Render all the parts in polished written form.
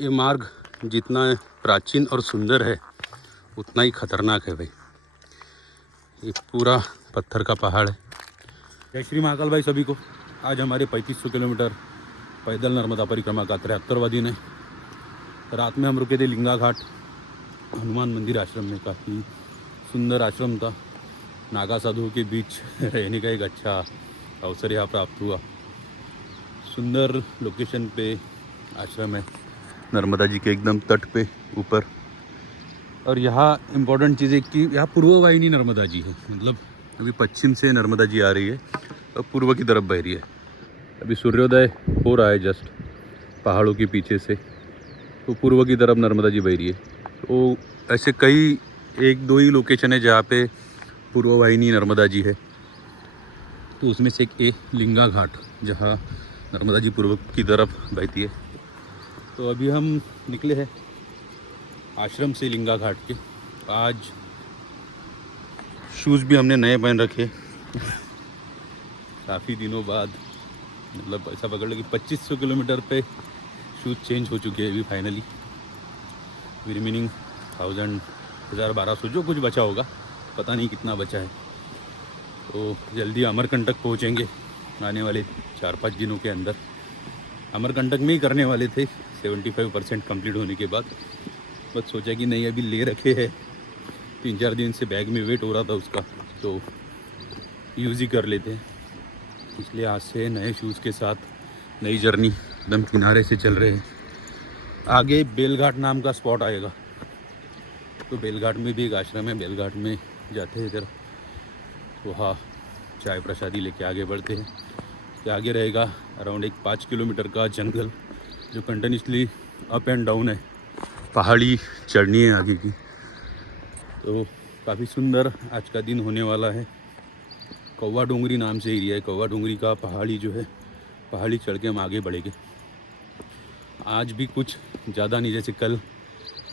ये मार्ग जितना प्राचीन और सुंदर है उतना ही खतरनाक है भाई। ये पूरा पत्थर का पहाड़ है। जय श्री महाकाल भाई सभी को। आज हमारे 3500 किलोमीटर पैदल नर्मदा परिक्रमा का 73वां दिन है। रात में हम रुके थे लिंगा घाट हनुमान मंदिर आश्रम में। काफ़ी सुंदर आश्रम था। नागा साधुओं के बीच रहने का एक अच्छा अवसर यहाँ प्राप्त हुआ। सुंदर लोकेशन पे आश्रम है, नर्मदा जी के एकदम तट पे ऊपर। और यहाँ इम्पोर्टेंट चीज़ है कि यहाँ पूर्व वाहिनी नर्मदा जी है। मतलब अभी पश्चिम से नर्मदा जी आ रही है और पूर्व की तरफ बह रही है। अभी सूर्योदय हो रहा है जस्ट पहाड़ों के पीछे से, तो पूर्व की तरफ नर्मदा जी बह रही है। तो ऐसे कई एक दो ही लोकेशन है जहाँ पे पूर्व वाहिनी नर्मदा जी है। तो उसमें से एक लिंगा घाट जहाँ नर्मदा जी पूर्व की तरफ बहती है। तो अभी हम निकले हैं आश्रम से लिंगा घाट के। आज शूज़ भी हमने नए पहन रखे काफ़ी दिनों बाद। मतलब ऐसा पकड़ लो कि 2500 किलोमीटर पे शूज़ चेंज हो चुके हैं अभी फाइनली। रिमेनिंग 1200 जो कुछ बचा होगा, पता नहीं कितना बचा है। तो जल्दी अमरकंटक पहुँचेंगे आने वाले 4-5 दिनों के अंदर। अमरकंटक में ही करने वाले थे 75% कंप्लीट होने के बाद। बस सोचा कि नहीं अभी ले रखे हैं, 3-4 दिन से बैग में वेट हो रहा था उसका, तो यूज़ ही कर लेते हैं। इसलिए आज से नए शूज़ के साथ नई जर्नी एकदम किनारे से चल रहे हैं। आगे बेलघाट नाम का स्पॉट आएगा, तो बेलघाट में भी एक आश्रम है। बेलघाट में जाते हैं इधर, वहाँ चाय प्रसादी लेके आगे बढ़ते हैं। तो आगे रहेगा अराउंड एक 5 किलोमीटर का जंगल जो कंटिन्यूसली अप एंड डाउन है, पहाड़ी चढ़नी है आगे की। तो काफ़ी सुंदर आज का दिन होने वाला है। कौवा डोंगरी नाम से एरिया है। कौवा डोंगरी का पहाड़ी जो है, पहाड़ी चढ़ के हम आगे बढ़ेंगे। आज भी कुछ ज़्यादा नहीं, जैसे कल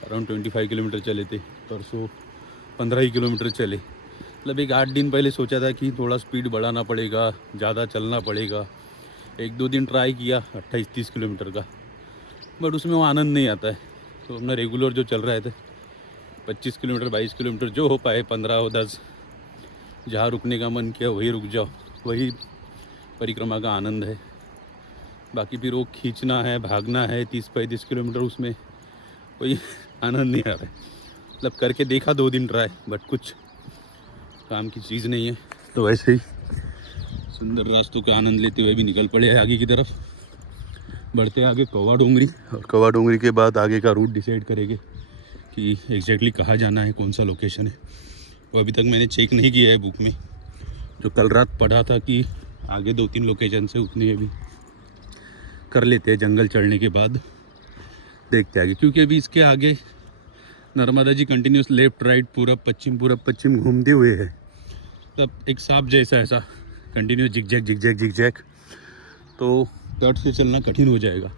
अराउंड 25 किलोमीटर चले थे, परसों 15 ही किलोमीटर चले। मतलब एक 8 दिन पहले सोचा था कि थोड़ा स्पीड बढ़ाना पड़ेगा, ज़्यादा चलना पड़ेगा। 1-2 दिन ट्राई किया 28-30 किलोमीटर का, बट उसमें वो आनंद नहीं आता है। तो अपना रेगुलर जो चल रहे थे 25 किलोमीटर 22 किलोमीटर जो हो पाए, 15 हो 10, जहाँ रुकने का मन किया वही रुक जाओ, वही परिक्रमा का आनंद है। बाकी फिर वो खींचना है, भागना है 30-35 किलोमीटर, उसमें कोई आनंद नहीं आ रहा है। मतलब करके देखा 2 दिन ट्राई, बट कुछ काम की चीज़ नहीं है। तो वैसे ही सुंदर रास्तों का आनंद लेते हुए भी निकल पड़े हैं आगे की तरफ। बढ़ते आगे कौवा डोंगरी, और कौवा डोंगरी के बाद आगे का रूट डिसाइड करेंगे कि एग्जैक्टली कहाँ जाना है, कौन सा लोकेशन है। वो अभी तक मैंने चेक नहीं किया है बुक में। जो कल रात पढ़ा था कि आगे 2-3 लोकेशन से, उतनी अभी कर लेते हैं। जंगल चढ़ने के बाद देखते आगे, क्योंकि अभी इसके आगे Narmada ji continuous left right पूरब पश्चिम घूमते हुए है। तब एक सांप जैसा ऐसा कंटिन्यूस जिगजैग, तो तट से चलना कठिन हो जाएगा।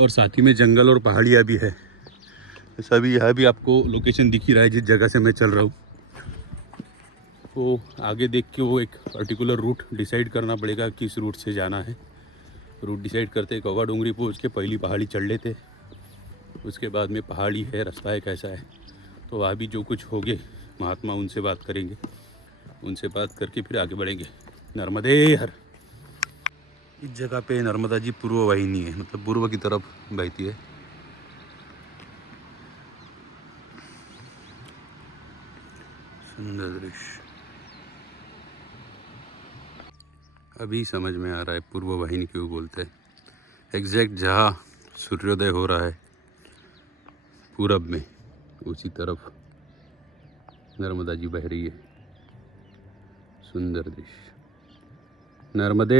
और साथ ही में जंगल और पहाड़ियाँ भी है। ऐसा भी यहाँ भी आपको लोकेशन दिख ही रहा है जिस जगह से मैं चल रहा हूँ। तो आगे देख के वो एक पर्टिकुलर रूट डिसाइड करना पड़ेगा किस रूट से जाना है। रूट डिसाइड करते कौवा डोंगरी पहुँच के पहली पहाड़ी चढ़ लेते, उसके बाद में पहाड़ी है, रास्ता है कैसा है। तो वहाँ भी जो कुछ होगे महात्मा उनसे बात करेंगे, उनसे बात करके फिर आगे बढ़ेंगे। नर्मदे हर। इस जगह पे नर्मदा जी पूर्व वाहिनी है, मतलब पूर्व की तरफ बहती है। सुंदर दृश्य अभी समझ में आ रहा है पूर्व वाहिनी क्यों बोलते हैं। एग्जैक्ट जहाँ सूर्योदय हो रहा है पूरब में, उसी तरफ नर्मदा जी बह रही है। सुंदर दृश्य। नर्मदे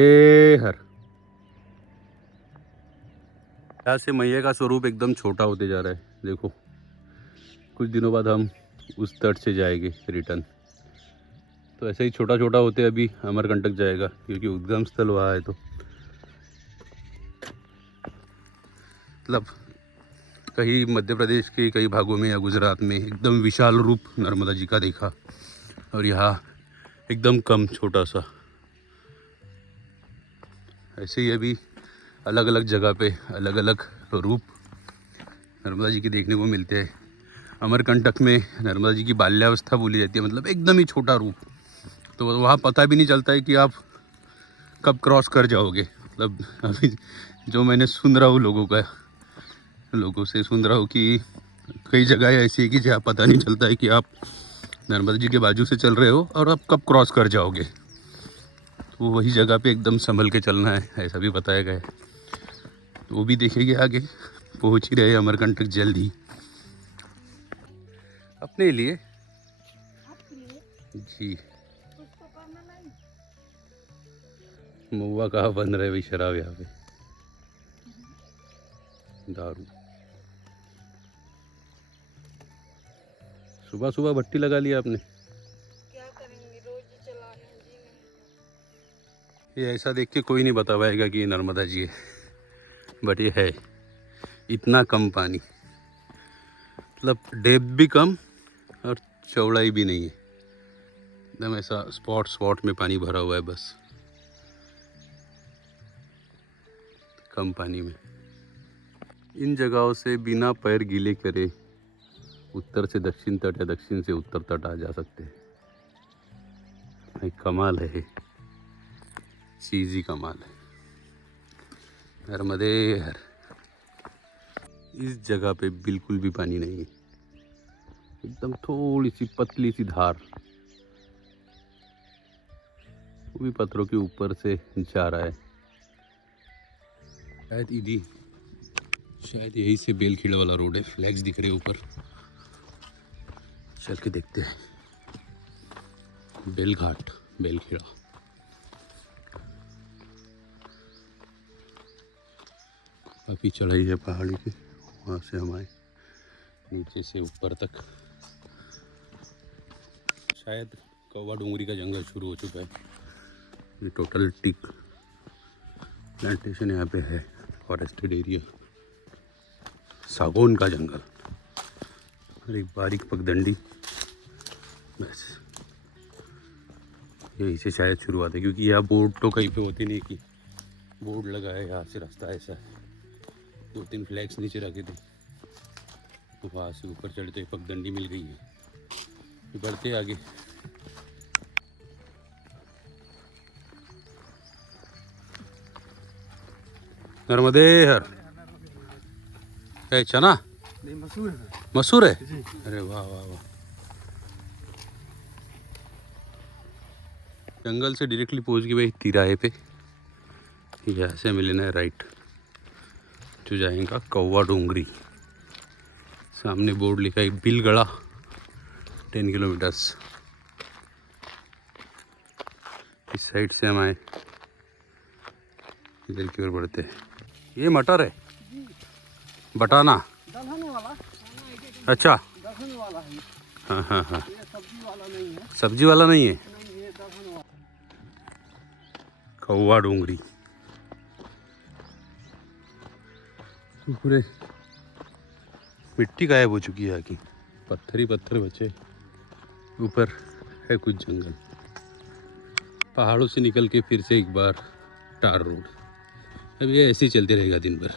हर। यहाँ से मैया का स्वरूप एकदम छोटा होते जा रहा है। देखो कुछ दिनों बाद हम उस तट से जाएंगे रिटर्न। तो ऐसे ही छोटा छोटा होते अभी अमरकंटक जाएगा, क्योंकि उद्गम स्थल वहाँ है। तो मतलब कहीं मध्य प्रदेश के कई भागों में या गुजरात में एकदम विशाल रूप नर्मदा जी का देखा, और यहाँ एकदम कम छोटा सा। ऐसे ही अभी अलग अलग जगह पे अलग अलग रूप नर्मदा जी के देखने को मिलते हैं। अमरकंटक में नर्मदा जी की बाल्यावस्था बोली जाती है, मतलब एकदम ही छोटा रूप। तो वहाँ पता भी नहीं चलता है कि आप कब क्रॉस कर जाओगे। मतलब अभी जो मैंने सुन रहा हूँ लोगों से सुन रहा हूँ कि कई जगह ऐसी है कि जहाँ पता नहीं चलता है कि आप नर्मदा जी के बाजू से चल रहे हो और आप कब क्रॉस कर जाओगे। तो वही जगह पे एकदम संभल के चलना है, ऐसा भी बताया गया है। तो वो भी देखेंगे आगे। पहुँच ही रहे अमरकंटक जल्द ही। अपने लिए जी। महुआ कहाँ बन रहे भाई, शराब यहाँ पे, दारू। सुबह सुबह भट्टी लगा लिया आपने। क्या करेंगे, रोज ही चला रहे हैं जी। नहीं ये ऐसा देख के कोई नहीं बता पाएगा कि ये नर्मदा जी है, बट ये है। इतना कम पानी, मतलब डेप्थ भी कम और चौड़ाई भी नहीं है, एकदम ऐसा स्पॉट में पानी भरा हुआ है बस, कम पानी में। इन जगहों से बिना पैर गीले करे उत्तर से दक्षिण तट या दक्षिण से उत्तर तट आ जा सकते हैं। भाई कमाल है, चीज़ ही कमाल है। नर्मदे हर। इस जगह पे बिल्कुल भी पानी नहीं है, एकदम थोड़ी सी पतली सी धार, वो भी पत्थरों के ऊपर से जा रहा है। शायद यही से बेलखेड़ा वाला रोड है। फ्लैग्स दिख रहे हैं ऊपर, चल के देखते हैं। बेलघाट, बेलखेड़ा। काफ़ी चढ़ाई है पहाड़ी की, वहाँ से हम आए नीचे से ऊपर तक। शायद कौवा डूंगरी का जंगल शुरू हो चुका है। ये टोटल टिक प्लांटेशन यहाँ पे है, फॉरेस्टेड एरिया, सागौन का जंगल और एक बारीक पगडंडी, बस यही से शायद शुरुआत है। क्योंकि यहाँ बोर्ड तो कहीं पे होती नहीं कि बोर्ड लगा है यहाँ से रास्ता ऐसा है। 2-3 फ्लैग्स नीचे रखे थे, तो वहाँ से ऊपर चढ़ते एक पगडंडी मिल गई है। बढ़ते आगे। नर्मदे हर। चना नहीं, मसूर है। मसूर है जी। अरे वाह वाह वाह। जंगल से डायरेक्टली पहुंच गए भाई तिराहे पे। यहाँ से हमें लेना है राइट, जो जाएगा कौवा डूंगरी। सामने बोर्ड लिखा है बिलगढ़ा 10 किलोमीटर्स। इस साइड से हम आए, इधर की ओर बढ़ते हैं। ये मटर है, बटाना। दलहन वाला। अच्छा, दलहन वाला है। हाँ हाँ हाँ। ये सब्जी वाला नहीं है। सब्जी वाला नहीं है। नहीं, ये दलहन वाला। कौवा डूंगरी। पूरे मिट्टी गायब हो चुकी है यहाँ की, पत्थर ही पत्थर बचे। ऊपर है कुछ जंगल, पहाड़ों से निकल के फिर से एक बार टार रोड। अब ये ऐसे ही चलते रहेगा दिन भर,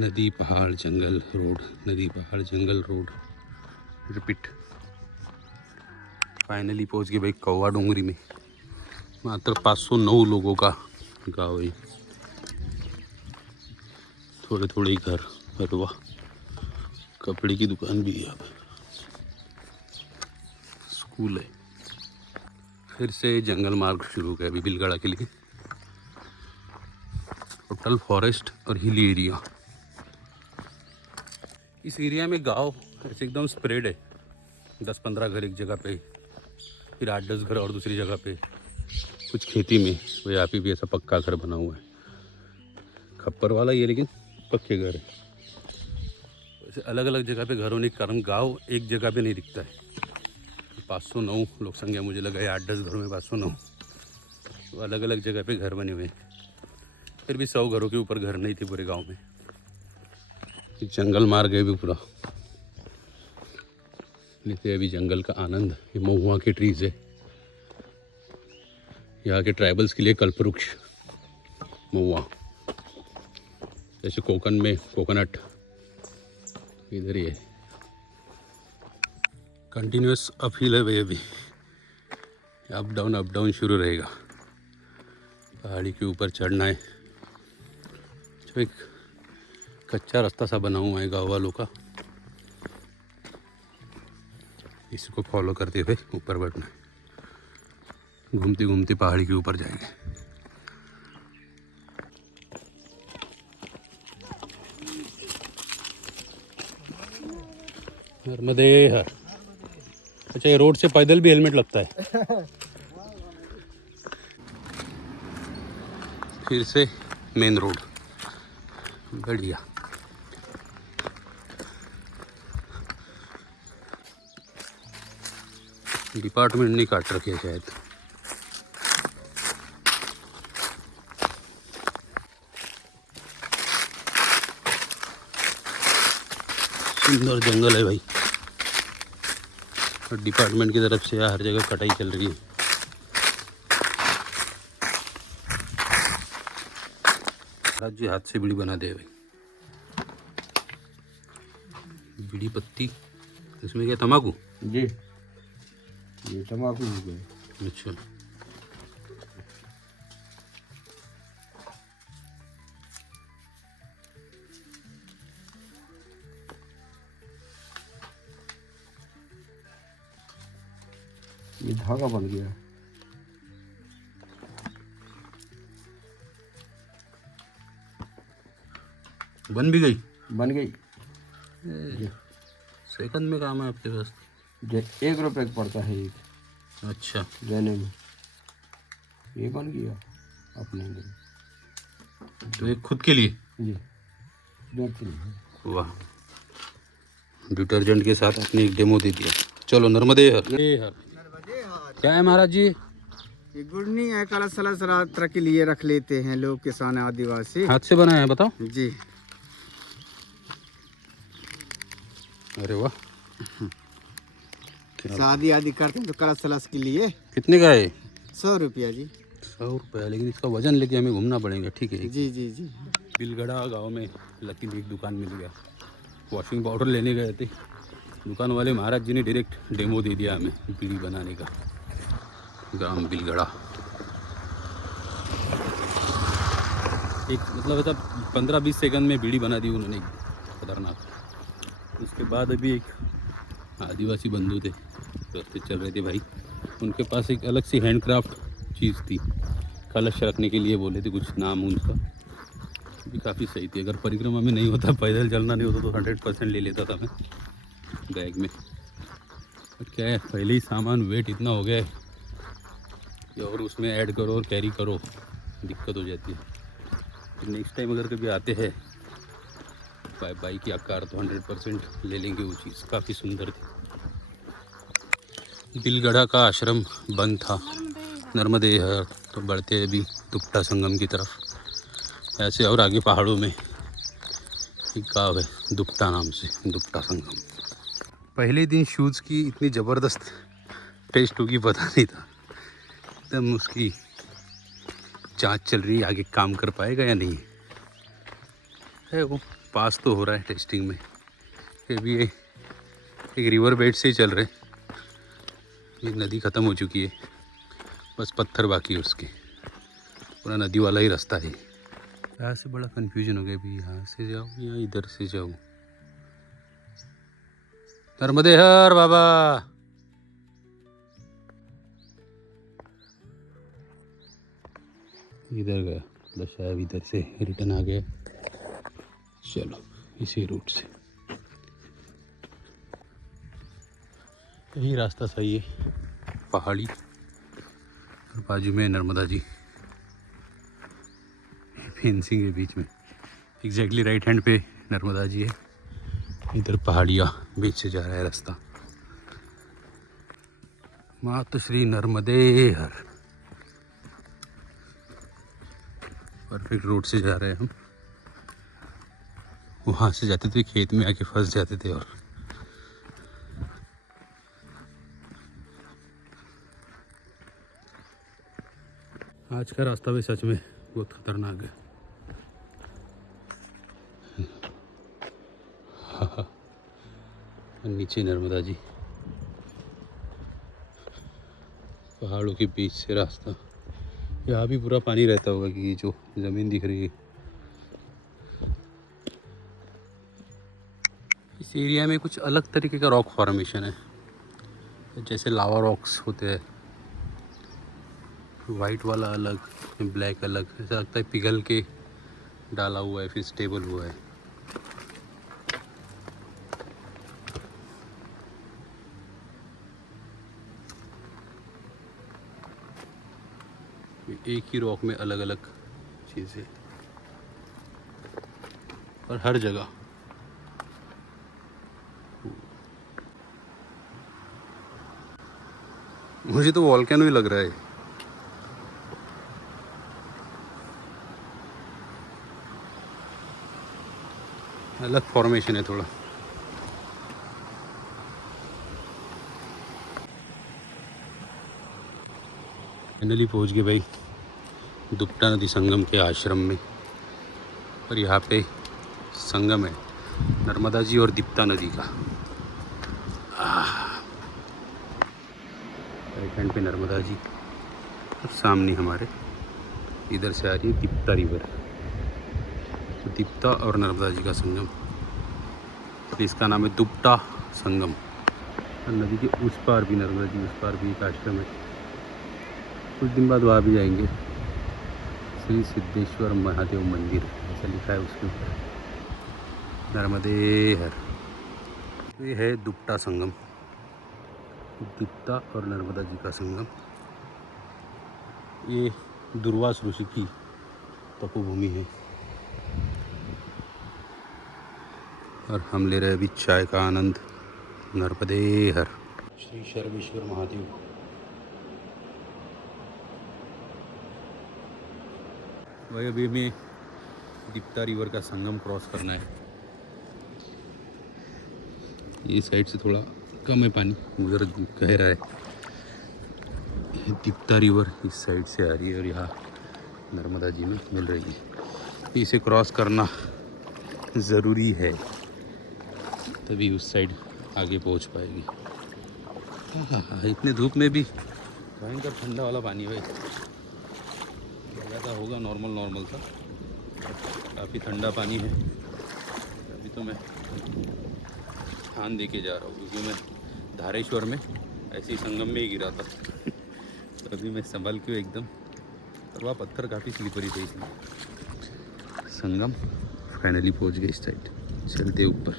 नदी पहाड़ जंगल रोड, नदी पहाड़ जंगल रोड, रिपीट। फाइनली पहुंच गए भाई कौवा डूंगरी में। मात्र 509 लोगों का गाँव है। थोड़े थोड़े ही घर, हरवा, कपड़े की दुकान भी है, यहाँ पे स्कूल है। फिर से जंगल मार्ग शुरू हो गया अभी बिलगढ़ा के लिए। टोटल फॉरेस्ट और हिली एरिया। इस एरिया में गांव ऐसे एकदम स्प्रेड है, 10-15 घर एक जगह पे, फिर 8-10 घर और दूसरी जगह पे, कुछ खेती में। वो यहाँ पे भी ऐसा पक्का घर बना हुआ है, खप्पर वाला ही है लेकिन पक्के घर है। वैसे अलग अलग जगह पे घर होने के कारण गाँव एक जगह पे नहीं दिखता है। 509 लोक संख्या मुझे लगा है, 8-10 घरों में 509, तो अलग अलग जगह पे घर बने हुए हैं। फिर भी 100 घरों के ऊपर घर नहीं थे पूरे गांव में। जंगल मार्ग है भी पूरा, लेते अभी जंगल का आनंद। ये महुआ के ट्रीज है, यहाँ के ट्राइबल्स के लिए कल्पवृक्ष महुआ। जैसे कोकन में कोकोनट, इधर ही है, कंटिन्यूस अपहिल है भाई। अभी अप डाउन शुरू रहेगा। पहाड़ी के ऊपर चढ़ना है, जो एक कच्चा रास्ता सा बना हुआ है गाँव वालों का, इसको फॉलो करते हुए ऊपर बढ़ना है। घूमते घूमते पहाड़ी के ऊपर जाएंगे। नर्मदे हर। अच्छा, ये रोड से पैदल भी हेलमेट लगता है। फिर से मेन रोड, बढ़िया। डिपार्टमेंट नहीं काट रखे है शायद। सुंदर जंगल है भाई, और डिपार्टमेंट की तरफ से हर जगह कटाई चल रही है। जी हाथ से बीड़ी बना दे भाई। बीड़ी पत्ती, इसमें क्या तंबाकू? जी, ये तम्बाकू हो गए। अच्छा, ये धागा बन गया। बन भी गई। बन गई। सेकंड में काम है आपके पास। 1 रुपये का पड़ता है एक अच्छा, देने में। ये बन गया अपने लिए। तो एक खुद के लिए। जी, देखते हैं। वाह, डिटर्जेंट के साथ आपने एक डेमो दे दिया। चलो नर्मदे हर। क्या है महाराज जी? ये गुड़नी है, कलश रात्र के लिए रख लेते हैं लोग, किसान आदिवासी। हाथ से बनाया है, बताओ। जी, अरे वाह, शादी आदि करते हैं तो कलश के लिए। कितने का है? 100 रुपया जी। 100 रुपया, लेकिन इसका वजन लेके हमें घूमना पड़ेगा। ठीक है। जी जी जी। बिलगढ़ा गांव में लकीली एक दुकान मिल गया। वॉशिंग पाउडर लेने गए थे, दुकान वाले महाराज जी ने डायरेक्ट डेमो दे दिया हमें बीड़ी बनाने का। ग्राम बिलगढ़ा, एक मतलब ऐसा 15-20 सेकंड में बीड़ी बना दी उन्होंने, खतरनाक। उसके बाद अभी एक आदिवासी बंधु थे, रास्ते चल रहे थे भाई, उनके पास एक अलग सी हैंडक्राफ्ट चीज़ थी, कलश रखने के लिए बोले थे, कुछ नाम उनका भी काफ़ी सही थी। अगर परिक्रमा में नहीं होता, पैदल चलना नहीं होता तो 100% ले लेता था मैं बैग में। बट क्या है, पहले ही सामान वेट इतना हो गया है कि और उसमें ऐड करो और कैरी करो, दिक्कत हो जाती है। तो नेक्स्ट टाइम अगर कभी आते हैं बाइक या कार तो 100% ले लेंगे। वो चीज़ काफ़ी सुंदर थी। बिलगढ़ा का आश्रम बंद था, नर्मदे हर। तो बढ़ते अभी दुपट्टा संगम की तरफ, ऐसे और आगे पहाड़ों में एक गाँव है दुपट्टा नाम से, दुपट्टा संगम। पहले दिन शूज़ की इतनी ज़बरदस्त टेस्ट होगी पता नहीं था। एकदम उसकी जांच चल रही है, आगे काम कर पाएगा या नहीं है। वो पास तो हो रहा है टेस्टिंग में। ये भी एक रिवर बेड से ही चल रहे। ये नदी ख़त्म हो चुकी है, बस पत्थर बाकी है उसके, पूरा नदी वाला ही रास्ता है। यहाँ से बड़ा कन्फ्यूजन हो गया भी, यहाँ से जाऊँ या इधर से जाऊँ। नर्मदे हर बाबा। इधर गया, मतलब शायद इधर से रिटर्न आ गया। चलो इसी रूट से, यही रास्ता सही है। पहाड़ी और बाजू में नर्मदा जी, फेंसिंग के बीच में एग्जैक्टली राइट हैंड पे नर्मदा जी है, इधर पहाड़ियाँ बीच से जा रहा है रास्ता। मात श्री नर्मदे हर। परफेक्ट रोड से जा रहे हैं हम। वहाँ से जाते थे खेत में आके फंस जाते थे। और आज का रास्ता भी सच में बहुत खतरनाक है। और नीचे नर्मदा जी, पहाड़ों के बीच से रास्ता। यहाँ भी पूरा पानी रहता होगा कि ये जो ज़मीन दिख रही है, इस एरिया में कुछ अलग तरीके का रॉक फॉर्मेशन है, जैसे लावा रॉक्स होते हैं, वाइट वाला अलग, ब्लैक अलग, ऐसा लगता है पिघल के डाला हुआ है फिर स्टेबल हुआ है। एक ही रॉक में अलग अलग चीज़ें और हर जगह। मुझे तो वॉल्केनो ही लग रहा है। अलग फॉर्मेशन है थोड़ा। फाइनली पहुंच गए भाई दुपटा नदी संगम के आश्रम में। और यहाँ पे संगम है नर्मदा जी और दिप्ता नदी का। राइट हैंड पे नर्मदा जी और सामने हमारे इधर से आ रही है दिप्ता रिवर। तो दिप्ता और नर्मदा जी का संगम, तो इसका नाम है दुपटा संगम। और नदी के उस पार भी नर्मदा जी, उस पार भी एक आश्रम है। कुछ दिन बाद वहाँ भी जाएंगे। श्री सिद्धेश्वर महादेव मंदिर ऐसा लिखा है उसके ऊपर, नर्मदे हर। ये है दुपटा संगम, दिप्ता और नर्मदा जी का संगम। ये दुर्वास ऋषि की तपोभूमि है। और हम ले रहे हैं अभी चाय का आनंद। नर्मदे हर। श्री सर्वेश्वर महादेव। वही अभी हमें दिप्ता रिवर का संगम क्रॉस करना है। ये साइड से थोड़ा कम है पानी, उधर गहरा है। दिप्ता रिवर इस साइड से आ रही है और यहाँ नर्मदा जी में मिल रही है। इसे क्रॉस करना ज़रूरी है, तभी उस साइड आगे पहुँच पाएगी। इतने धूप में भी भयंकर ठंडा वाला पानी भाई। ज़्यादा होगा नॉर्मल सा, काफ़ी ठंडा पानी है। अभी तो मैं ध्यान दे के जा रहा हूँ क्योंकि मैं धारेश्वर में ऐसे ही संगम में ही गिरा था। तो अभी मैं संभल के एकदम, और वहाँ पत्थर काफ़ी स्लिपरी थे इसलिए। संगम फाइनली पहुँच गए इस साइड। चलते ऊपर।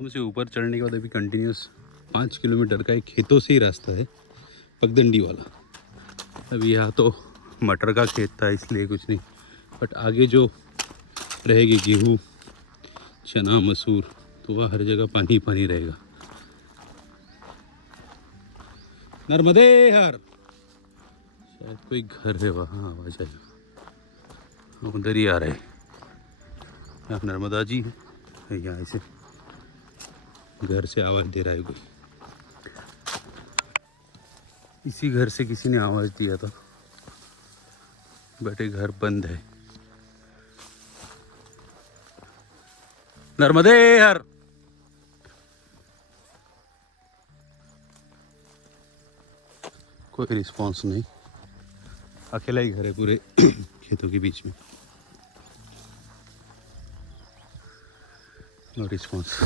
हमसे ऊपर चढ़ने के बाद अभी कंटिन्यूस 5 किलोमीटर का एक खेतों से ही रास्ता है, पगडंडी वाला। अभी यहाँ तो मटर का खेत था इसलिए कुछ नहीं, बट आगे जो रहेगी गेहूँ, चना, मसूर, तो वह हर जगह पानी पानी रहेगा। नर्मदे हर। शायद कोई घर है वहाँ, आवाज आएगा। उधर ही आ रहे हैं। यहाँ नर्मदा जी है, यहाँ से घर से आवाज दे रहा है कोई। इसी घर से किसी ने आवाज दिया था, बट ये घर बंद है। नर्मदे हर। कोई रिस्पॉन्स नहीं, अकेला ही घर है पूरे खेतों के बीच में। No response.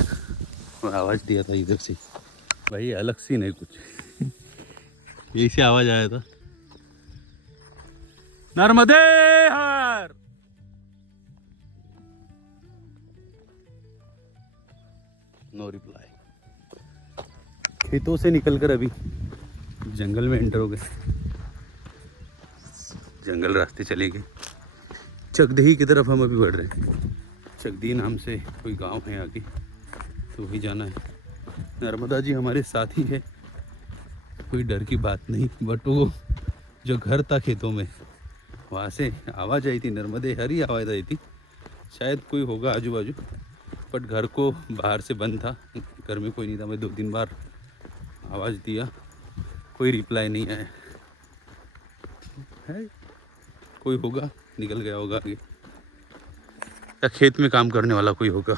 आवाज दिया था इधर से भाई, अलग सी नहीं कुछ। यही से आवाज आया था, नर्मदे हर। No reply. खेतों से निकलकर अभी जंगल में एंटर हो गए। जंगल रास्ते चले गए। चकदही की तरफ हम अभी बढ़ रहे हैं। चकदही नाम से कोई गांव है आगे, तो वही जाना है। नर्मदा जी हमारे साथ ही है, कोई डर की बात नहीं। बट वो जो घर था खेतों में, वहाँ से आवाज़ आई थी, नर्मदे हर ही आवाज़ आई थी। शायद कोई होगा आजू बाजू, बट घर को बाहर से बंद था, घर में कोई नहीं था। मैं 2-3 बार आवाज़ दिया, कोई रिप्लाई नहीं आया है। कोई होगा, निकल गया होगा आगे, या खेत में काम करने वाला कोई होगा।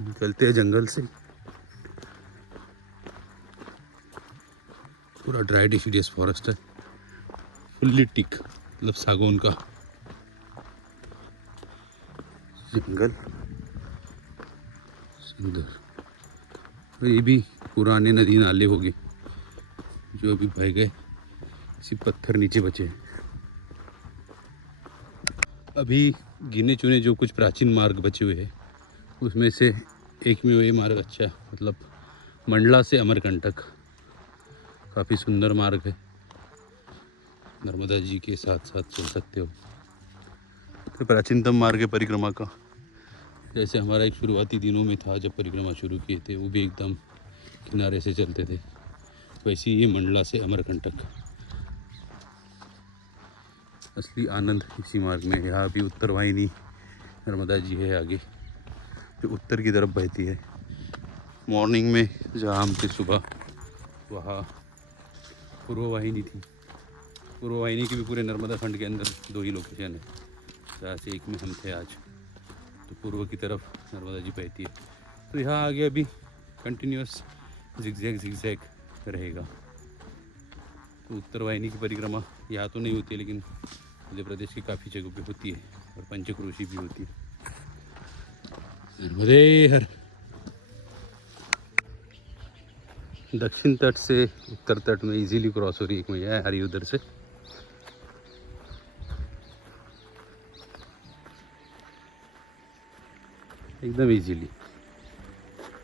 निकलते हैं जंगल से। पूरा ड्राई डिसीडियस फॉरेस्ट है, फुल्ली टिक मतलब सागौन का जंगल सुंदर। और ये भी पुराने नदी नाले हो गए जो अभी बह गए, सिर्फ पत्थर नीचे बचे हैं। अभी गिने चुने जो कुछ प्राचीन मार्ग बचे हुए हैं उसमें से एक में ये मार्ग अच्छा है, मतलब मंडला से अमरकंटक काफ़ी सुंदर मार्ग है, नर्मदा जी के साथ साथ चल सकते हो। तो प्राचीनतम मार्ग है परिक्रमा का, जैसे हमारा एक शुरुआती दिनों में था जब परिक्रमा शुरू किए थे, वो भी एकदम किनारे से चलते थे, वैसे ही ये मंडला से अमरकंटक। असली आनंद इसी मार्ग में। यहाँ भी उत्तर वाहिनी नर्मदा जी है आगे, जो उत्तर की तरफ बहती है। मॉर्निंग में जहाँ हम थे सुबह, वहाँ पूर्व वाहिनी थी। पूर्व वाहिनी की भी पूरे नर्मदा खंड के अंदर 2 ही लोकेशन है, जहाँ से एक में हम थे आज। तो पूर्व की तरफ नर्मदा जी बहती है, तो यहाँ आगे अभी कंटिन्यूस जिगजैग रहेगा। तो उत्तर वाहिनी की परिक्रमा यहाँ तो नहीं होती है, लेकिन मध्य प्रदेश की काफ़ी जगहों पे होती है, और पंचक्रोशी भी होती है। नर्मदे हर। दक्षिण तट से उत्तर तट में इजीली क्रॉस हो रही एक मैया है हरी उधर से। एकदम इजीली।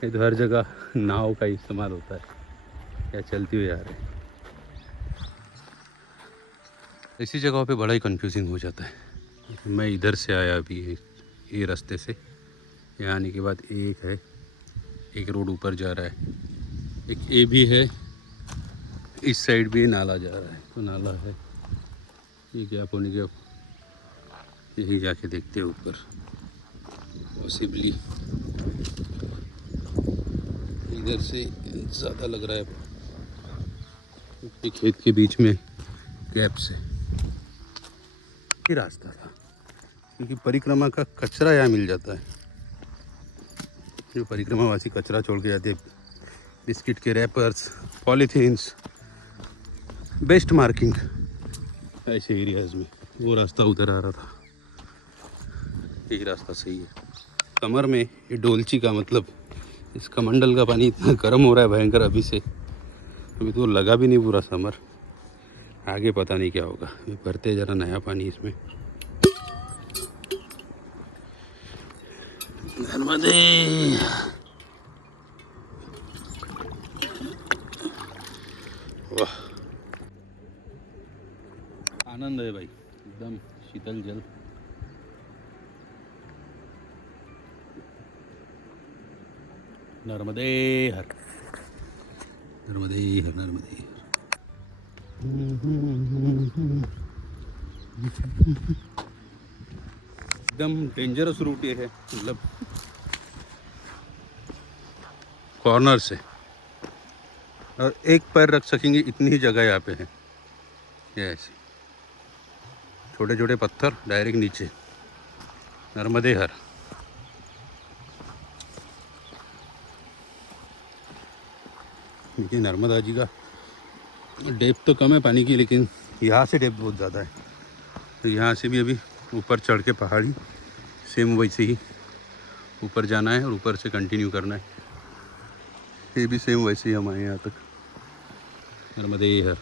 ये तो हर जगह नाव का इस्तेमाल होता है, या चलती हुई आ रहे हैं। ऐसी जगहों पे बड़ा ही कंफ्यूजिंग हो जाता है। मैं इधर से आया अभी ये रास्ते से, यहाँ आने के बाद एक रोड ऊपर जा रहा है, एक ए भी है, इस साइड भी नाला जा रहा है। तो नाला है ये गैप होने के, यही जाके देखते हैं ऊपर पॉसिबली। इधर से ज़्यादा लग रहा है, खेत के बीच में गैप से ही रास्ता था, क्योंकि परिक्रमा का कचरा यहाँ मिल जाता है। जो परिक्रमावासी कचरा छोड़ के जाते हैं, बिस्किट के रैपर्स, पॉलीथीन्स, बेस्ट मार्किंग ऐसे एरियाज़ में, वो रास्ता उधर आ रहा था। यही रास्ता सही है। समर में ये डोलची का मतलब इस कमंडल का पानी इतना गर्म हो रहा है भयंकर अभी से, अभी तो लगा भी नहीं पूरा समर। आगे पता नहीं क्या होगा। ये भरते ज़रा नया पानी इसमें। नर्मदे वाह, आनंद है भाई, एकदम शीतल जल। नर्मदे हर, नर्मदे हर, नर्मदे हर। एकदम डेंजरस रूट ये है, मतलब कॉर्नर से, और एक पैर रख सकेंगे इतनी ही जगह यहाँ पे है। ये ऐसे छोटे छोटे पत्थर डायरेक्ट नीचे। नर्मदे हर। देखिए नर्मदा जी का डेप्थ तो कम है पानी की, लेकिन यहाँ से डेप्थ बहुत ज़्यादा है। तो यहाँ से भी अभी ऊपर चढ़ के पहाड़ी सेम वैसे ही ऊपर जाना है और ऊपर से कंटिन्यू करना है। ये भी सेम वैसे ही हम आए यहाँ तक। नर्मदे हर,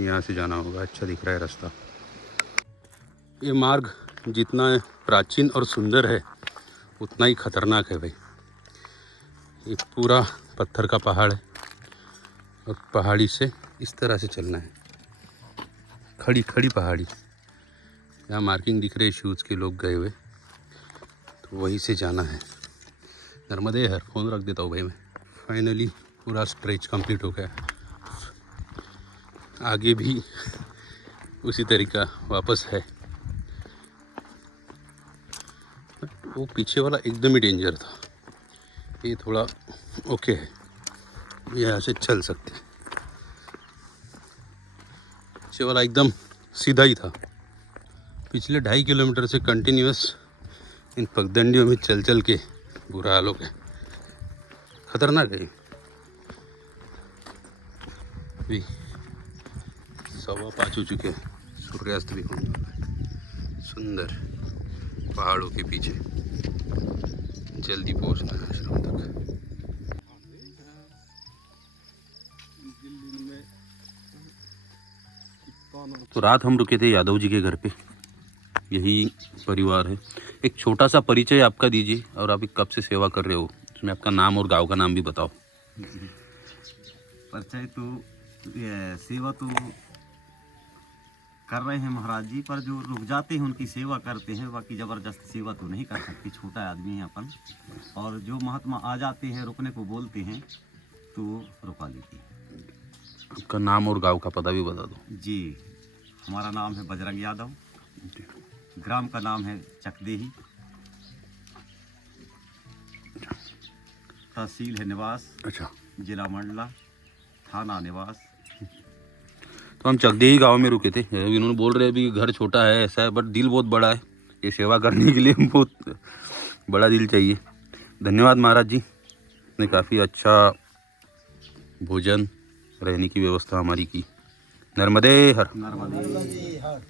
यहाँ से जाना होगा। अच्छा दिख रहा है रास्ता। ये मार्ग जितना प्राचीन और सुंदर है उतना ही खतरनाक है भाई। ये पूरा पत्थर का पहाड़ है और पहाड़ी से इस तरह से चलना है, खड़ी खड़ी पहाड़ी। यहाँ मार्किंग दिख रहे शूज़ के लोग गए हुए, तो वहीं से जाना है। नर्मदे हर। फ़ोन रख देता हूँ भाई मैं। फाइनली पूरा स्ट्रेच कंप्लीट हो गया। आगे भी उसी तरीका वापस है। वो पीछे वाला एकदम ही डेंजर था, ये थोड़ा ओके है, यहाँ से चल सकते हैं। पीछे वाला एकदम सीधा ही था। पिछले 2.5 किलोमीटर से कंटिन्यूस इन पगडंडियों में चल चल के बुरा हाल हो गया। खतरनाक है। 5:15 हो चुके हैं, सूर्यास्त भी होने वाला है। सुंदर पहाड़ों के पीछे जल्दी पहुंचना है आश्रम तक। तो रात हम रुके थे यादव जी के घर पे, यही परिवार है। एक छोटा सा परिचय आपका दीजिए और आप कब से सेवा कर रहे हो, उसमें आपका नाम और गांव का नाम भी बताओ। परिचय तो सेवा तो कर रहे हैं महाराज जी, पर जो रुक जाते हैं उनकी सेवा करते हैं, बाकी ज़बरदस्त सेवा तो नहीं कर सकती, छोटा आदमी है अपन। और जो महात्मा आ जाते हैं रुकने को बोलते हैं तो रुका लेते हैं। आपका नाम और गांव का पता भी बता दो। जी, हमारा नाम है बजरंग यादव, ग्राम का नाम है चकदेही, तहसील है निवास, अच्छा, जिला मंडला, थाना निवास। तो हम चकदेही गांव में रुके थे। अभी इन्होंने बोल रहे हैं अभी घर छोटा है ऐसा है, बट दिल बहुत बड़ा है, ये सेवा करने के लिए बहुत बड़ा दिल चाहिए। धन्यवाद महाराज जी ने काफ़ी अच्छा भोजन रहने की व्यवस्था हमारी की। नर्मदे हर। नर्मदे हर।